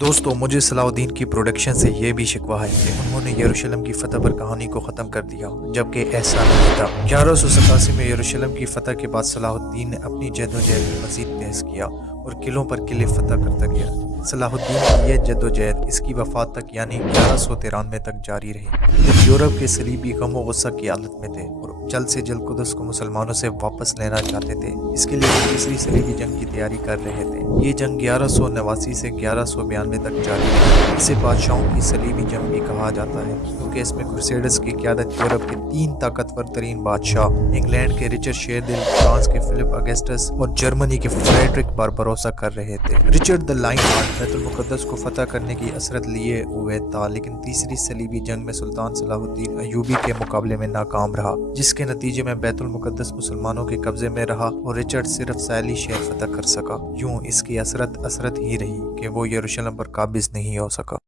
دوستو مجھے صلاح الدین کی پروڈکشن سے یہ بھی شکوہ ہے کہ انہوں نے یروشلم کی فتح پر کہانی کو ختم کر دیا، جبکہ ایسا نہیں تھا۔ 1187 میں یروشلم کی فتح کے بعد صلاح الدین نے اپنی جدوجہد میں مزید بحث کیا اور قلعوں پر قلعے فتح کرتا گیا۔ صلاح الدین کی یہ جدوجہد اس کی وفات تک یعنی 1193 تک جاری رہی۔ یورپ کے صلیبی غم و غصہ کی حالت میں تھے اور جلد سے جلد قدس کو مسلمانوں سے واپس لینا چاہتے تھے۔ اس کے لیے وہ تیسری صلیبی جنگ کی تیاری کر رہے تھے۔ یہ جنگ 1189 سے 1192 تک جاری رہی۔ اسے بادشاہوں کی صلیبی جنگ بھی کہا جاتا ہے کیونکہ اس میں کروسیڈرز کی قیادت یورپ کے 3 طاقتور ترین بادشاہ، انگلینڈ کے رچرڈ شیردل، فرانس کے فلپ اگسٹس اور جرمنی کے فریڈرک بارباروسا کر رہے تھے۔ رچرڈ دی لائن ہارٹ بیت المقدس کو فتح کرنے کی اثرت لیے ہوئے تھا، لیکن تیسری صلیبی جنگ میں سلطان صلاح الدین ایوبی کے مقابلے میں ناکام رہا، جس کے نتیجے میں بیت المقدس مسلمانوں کے قبضے میں رہا اور رچرڈ صرف ساحلی شہر فتح کر سکا۔ یوں اس کی اثرت ہی رہی کہ وہ یروشلم پر قابض نہیں ہو سکا۔